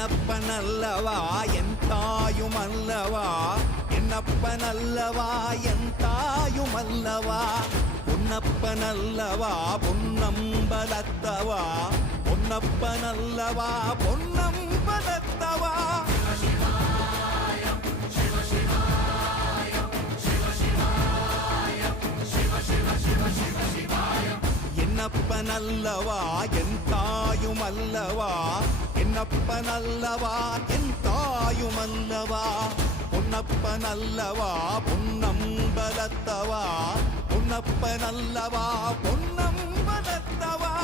என்னப்பனல்லவா என் தாயுமல்லவா, என்னப்பனல்லவா என் தாயுமல்லவா, பொன்னப்பனல்லவா பொன்னம்பலத்தவா, பொன்னப்பனல்லவா பொன்னம்பலத்தவா. என்னப்பனல்லவா என் தாயுமல்லவா, என்னப்பனல்லவா என் தாயுமல்லவா, பொன்னப்பனல்லவா பொன்னம்பலத்தவா, பொன்னப்பனல்லவா பொன்னம்பலத்தவா.